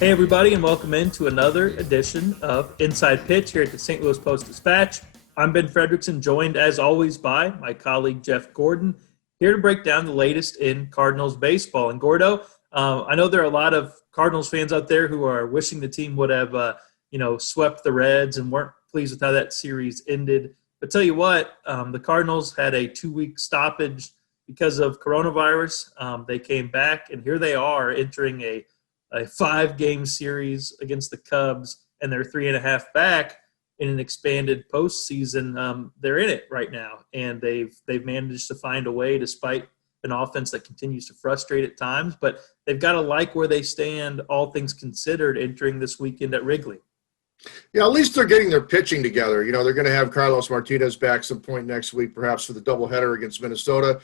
Hey, everybody, and welcome into another edition of Inside Pitch here at the St. Louis Post-Dispatch. I'm Ben Frederickson, joined as always by my colleague Jeff Gordon, here to break down the latest in Cardinals baseball. And Gordo, I know there are a lot of Cardinals fans out there who are wishing the team would have, swept the Reds and weren't pleased with how that series ended. But tell you what, the Cardinals had a 2-week stoppage because of coronavirus. They came back, and here they are entering a 5-game series against the Cubs, and they're 3.5 back in an expanded postseason. They're in it right now, and they've managed to find a way despite an offense that continues to frustrate at times. But they've got to like where they stand, all things considered, entering this weekend at Wrigley. Yeah, at least they're getting their pitching together. You know, they're going to have Carlos Martinez back some point next week, perhaps for the doubleheader against Minnesota.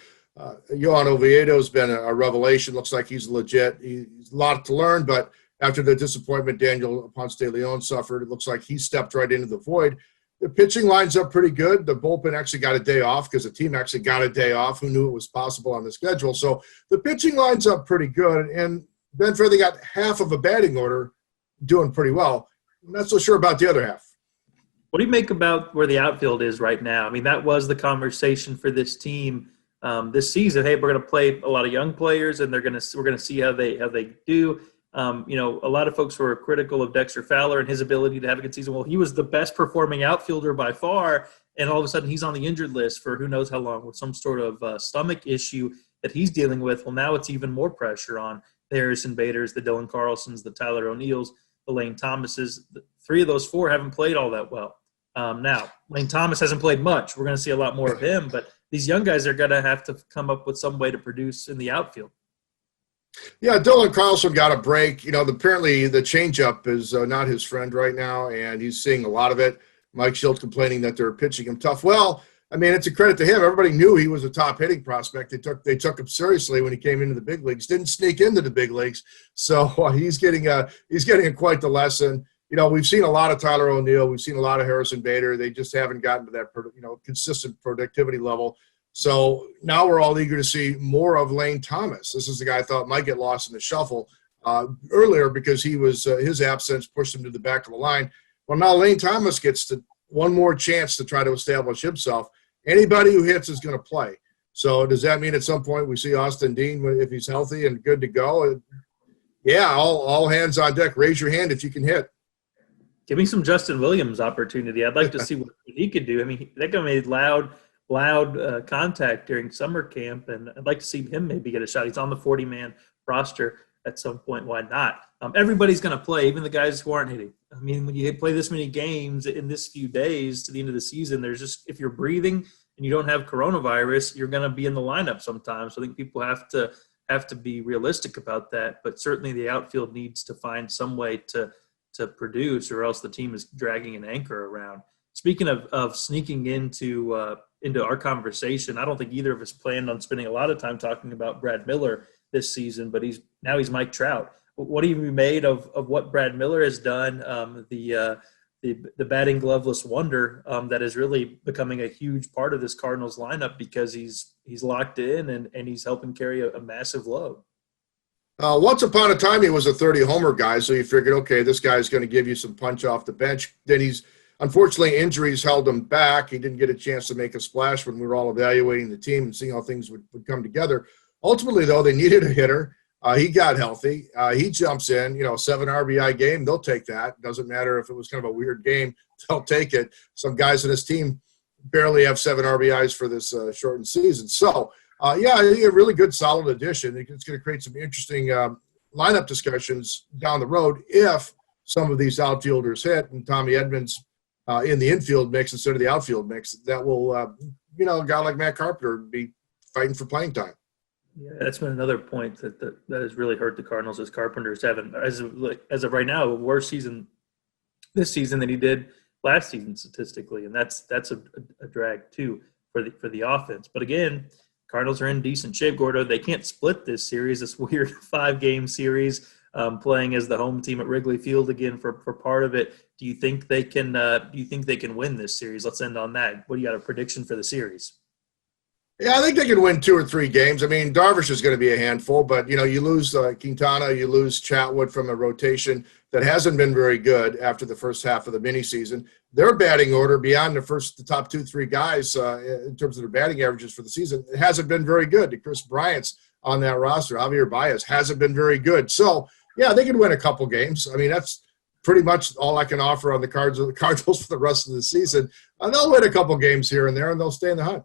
Johan Oviedo's been a revelation. Looks like he's legit. He's a lot to learn, but after the disappointment Daniel Ponce de Leon suffered, it looks like he stepped right into the void. The pitching lines up pretty good. The bullpen actually got a day off because the team actually got a day off. Who knew it was possible on the schedule? So the pitching lines up pretty good. And Ben Fair, they got half of a batting order doing pretty well. I'm not so sure about the other half. What do you make about where the outfield is right now? I mean, that was the conversation for this team this season. Hey, we're going to play a lot of young players, and we're going to see how they do. A lot of folks were critical of Dexter Fowler and his ability to have a good season. Well, he was the best performing outfielder by far, and all of a sudden he's on the injured list for who knows how long with some sort of stomach issue that he's dealing with. Well, now it's even more pressure on the Harrison Baders, the Dylan Carlsons, the Tyler O'Neills, the Lane Thomases. 3 of those 4 haven't played all that well. Now, Lane Thomas hasn't played much. We're going to see a lot more of him, but these young guys are going to have to come up with some way to produce in the outfield. Yeah, Dylan Carlson got a break. You know, apparently the changeup is not his friend right now, and he's seeing a lot of it. Mike Schultz complaining that they're pitching him tough. Well, I mean, it's a credit to him. Everybody knew he was a top hitting prospect. They took him seriously when he came into the big leagues. Didn't sneak into the big leagues, so he's getting quite the lesson. You know, we've seen a lot of Tyler O'Neill. We've seen a lot of Harrison Bader. They just haven't gotten to that, consistent productivity level. So now we're all eager to see more of Lane Thomas. This is the guy I thought might get lost in the shuffle earlier because he was his absence pushed him to the back of the line. Well, now Lane Thomas gets one more chance to try to establish himself. Anybody who hits is going to play. So does that mean at some point we see Austin Dean if he's healthy and good to go? Yeah, all hands on deck. Raise your hand if you can hit. Give me some Justin Williams opportunity. I'd like to see what he could do. I mean, that guy made loud contact during summer camp, and I'd like to see him maybe get a shot. He's on the 40-man roster at some point. Why not? Everybody's going to play, even the guys who aren't hitting. I mean, when you play this many games in this few days to the end of the season, there's just, if you're breathing and you don't have coronavirus, you're going to be in the lineup sometimes. So I think people have to be realistic about that. But certainly the outfield needs to find some way to produce, or else the team is dragging an anchor around. Speaking of sneaking into our conversation, I don't think either of us planned on spending a lot of time talking about Brad Miller this season, but he's Mike Trout. What do you made of what Brad Miller has done, the batting gloveless wonder that is really becoming a huge part of this Cardinals lineup because he's locked in and he's helping carry a massive load? Once upon a time, he was a 30-homer guy, so you figured, okay, this guy's going to give you some punch off the bench. Then unfortunately, injuries held him back. He didn't get a chance to make a splash when we were all evaluating the team and seeing how things would come together. Ultimately, though, they needed a hitter. He got healthy. He jumps in, 7 RBI game. They'll take that. Doesn't matter if it was kind of a weird game. They'll take it. Some guys in his team barely have 7 RBIs for this shortened season. So, a really good, solid addition. It's going to create some interesting lineup discussions down the road if some of these outfielders hit and Tommy Edmonds in the infield mix instead of the outfield mix. That will, a guy like Matt Carpenter be fighting for playing time. Yeah, that's been another point that has really hurt the Cardinals, as Carpenter's having, as of right now, a worse season this season than he did last season statistically, and that's a drag too for the offense. But again, Cardinals are in decent shape, Gordo. They can't split this series, this weird 5-game series, playing as the home team at Wrigley Field again for part of it. Do you think they can win this series? Let's end on that. What do you got, a prediction for the series? Yeah, I think they can win 2 or 3 games. I mean, Darvish is going to be a handful, but you lose Quintana, you lose Chatwood from a rotation that hasn't been very good after the first half of the mini season. Their batting order beyond the top 2-3 guys in terms of their batting averages for the season, it hasn't been very good. Chris Bryant's on that roster. Javier Baez hasn't been very good. So yeah, they can win a couple games. I mean, that's pretty much all I can offer on the Cardinals for the rest of the season. They'll win a couple games here and there, and they'll stay in the hunt.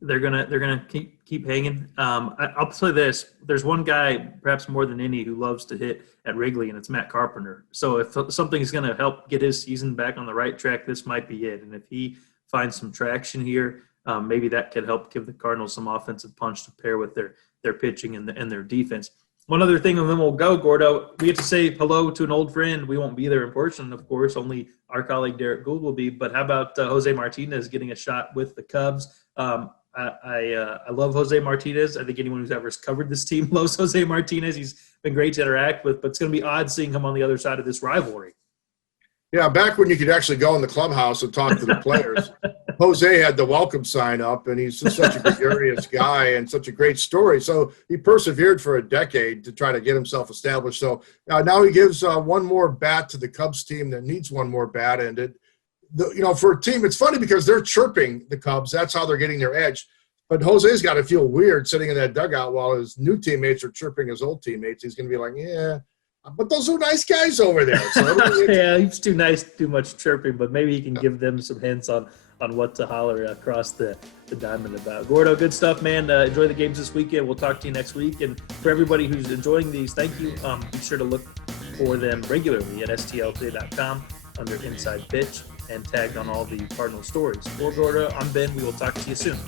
They're gonna keep hanging. I'll say this: there's one guy, perhaps more than any, who loves to hit at Wrigley, and it's Matt Carpenter. So if something is going to help get his season back on the right track, this might be it. And if he finds some traction here, maybe that could help give the Cardinals some offensive punch to pair with their pitching and their defense. One other thing, and then we'll go, Gordo. We get to say hello to an old friend. We won't be there in person, of course. Only our colleague Derek Gould will be. But how about Jose Martinez getting a shot with the Cubs? I love Jose Martinez. I think anyone who's ever covered this team loves Jose Martinez. He's been great to interact with, but it's going to be odd seeing him on the other side of this rivalry. Yeah, back when you could actually go in the clubhouse and talk to the players, Jose had the welcome sign up, and he's just such a gregarious guy and such a great story. So he persevered for a decade to try to get himself established. So now he gives one more bat to the Cubs team that needs one more bat, and for a team, it's funny because they're chirping the Cubs. That's how they're getting their edge. But Jose's got to feel weird sitting in that dugout while his new teammates are chirping his old teammates. He's going to be like, yeah, but those are nice guys over there. So yeah, he's too nice, too much chirping, but maybe he can give them some hints on what to holler across the diamond about. Gordo, good stuff, man. Enjoy the games this weekend. We'll talk to you next week. And for everybody who's enjoying these, thank you. Be sure to look for them regularly at stltoday.com under Inside Pitch and tagged on all the Cardinal stories. For Gordo, I'm Ben. We will talk to you soon.